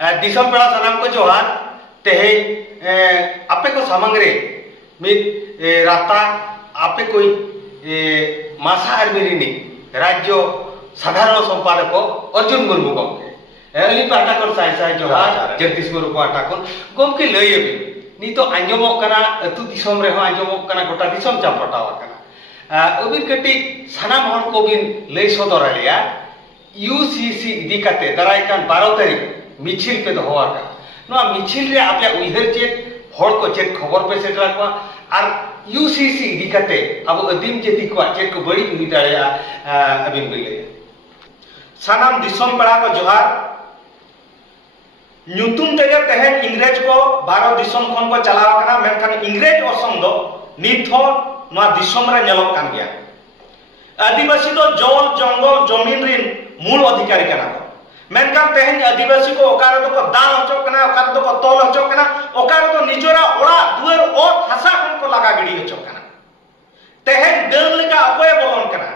दिसम पेड़ा सानाम को जोहार तेहे आपे को सामंगरे मित राता आपे कोई मासा आर्मिरिनी राज्य साधारण सम्पादक अर्जुन मुर्मू गमके अली पाटा को साय साय जोहार जगदीश मुर्मू पाटा को गमके लयबे नितो आंजमोक कना अतु दिसम रे हो आंजमोक कना गोटा दिसम चापटावा कना अबिर कटी सानाम हर को बिन लय सदर आलिया यूसीसी इदी काते दाराय कान 12 तारीख मिছিল पे दोहो आका नोआ मिছিল रे आपले उइहर चेत हर को चेत खबर पे सेटला को आर यूसीसी इदी काते अब अदीम जेति को चेत को बड़ी हुई दाड़ेया अबिन बिले सानाम दिसम पेड़ा को जोहार ᱧᱩᱛᱩᱢ तेगे तेहेन इंग्रेज को भारत दिसम खन को चलाव कना मेनखान इंग्रेज असम दो नित हो नोआ दिसम रे नेलोक कान गया आदिवासी दो जल जंगल जमीन रिन मूल अधिकारी कना को मेनखान तेहेन आदिवासी को ओकारे दो को दान हचो कना ओकारे दो को तोल हचो कना ओकारे दो निजोरा ओड़ा दुएर ओ हासा खन को लगा गिडी हचो कना तेहेन देल लेका अकोय बोलन कना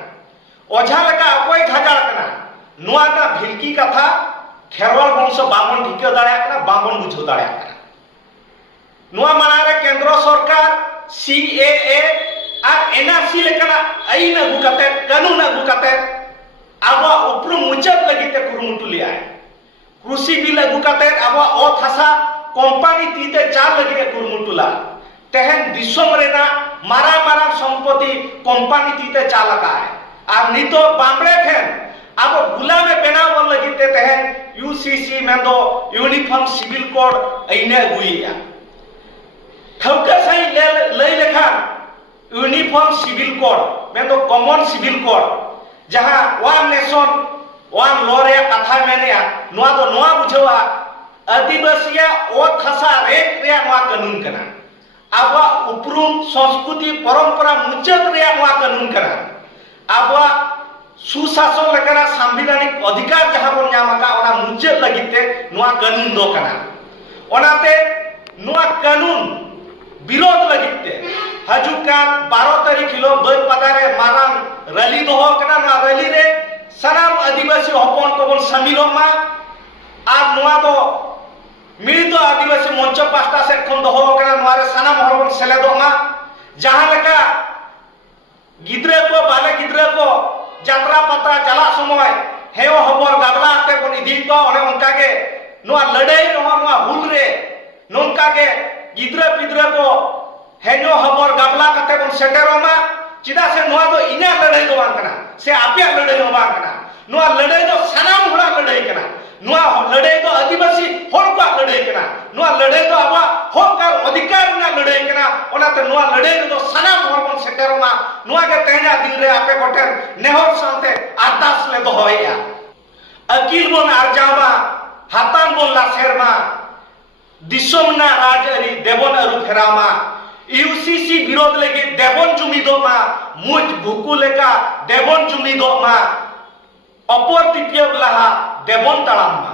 ओझा लेका अकोय धागा कना नोआ ता भिलकी कथा खेरवाल वंश बामन ठिका दाड़ा कना बामन बुझो दाड़ा कना नोआ मानारे केंद्र सरकार सीएए और एनआरसी लेकना आईन अगु कते कानून अगु कते आबो उपरुम मुचत लगिते कुरुमुटु लिया कृषि बिल अगु कते आबो ओत हासा कंपनी तीते चाल लगिते कुरुमुटुला तेहन दिसम रेना मारा मारा संपत्ति कंपनी तीते चालका है और नितो बामड़े ठेन अब गुलाम बनाव लगिते तेहन यूसीसी मेंदो यूनिफॉर्म सिविल कोड अइने गुइया ठौका सही लय लेखा यूनिफॉर्म सिविल कोड मेंदो कॉमन सिविल कोड जहां वन नेशन वन लॉ रे कथा मेनेया नोआ दो नोआ बुझवा आदिवासिया ओ खसा रेक रे नोआ कानून कना आबा उपरुम संस्कृति परंपरा मुचत रे नोआ कानून कना आबा सुशासन लेकना संवैधानिक अधिकार जहां बन नामका ओना मुचत लगिते नोआ कानून दो कना ओनाते नोआ कानून विरोध लगिते हजुकान 12 तारीख हिलो बल पदारे माराम रैली दोहो कना ना रैली रे सनाम आदिवासी हपन को बन शामिलोमा आर नोआ दो मिलित आदिवासी मंच पास्टा से खन दोहो कना नोआ रे सनाम हरबन सेलेदोमा जहां लेका गिद्रे को बाले गिद्रे को यात्रा पत्रा चला समय हेव हबर गाबला ते बन इदी को ओने उनका के नोआ लड़ाई नोआ हुल रे नोनका के गिद्रे पिद्रे को हेनो हबर गाबला कते बन सेटेरोमा चिदा से नोआ दो इना लड़ाई दो बांकना से आपिया लड़ाई दो बांकना नोआ लड़ाई दो सनाम हुड़ा लड़ाई कना नोआ लड़ाई दो आदिवासी होर को लड़ाई कना नोआ लड़ाई दो आबा होर का अधिकार ना लड़ाई कना ओनाते नोआ लड़ाई दो सनाम होर बन सेटेरोमा नोआ के तेना दिन रे आपे कोठे नेहर सानते अरदास ले दो होया अकील बन आरजामा हातान बन लासेरमा दिसोमना राजअरी देवन अरु फेरामा यूसीसी विरोध लगे देवन जुमिदोमा मुझ भुकु लेका देवन जुमिदोमा अपर तिपियब लहा देवन तड़ामा